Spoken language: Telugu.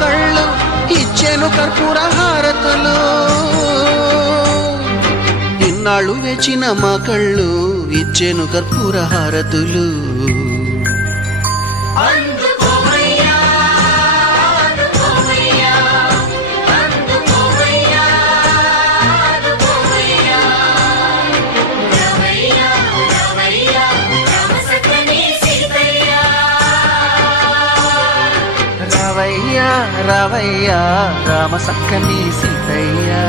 కళ్ళు ఇచ్చెను కర్పూర హారతులు. ఇన్నాళ్ళు వేచిన మా కళ్ళు ఇచ్చెను కర్పూర హారతులు. రావయ్యా రావయ్యా రామ సక్కని సీతయ్యా.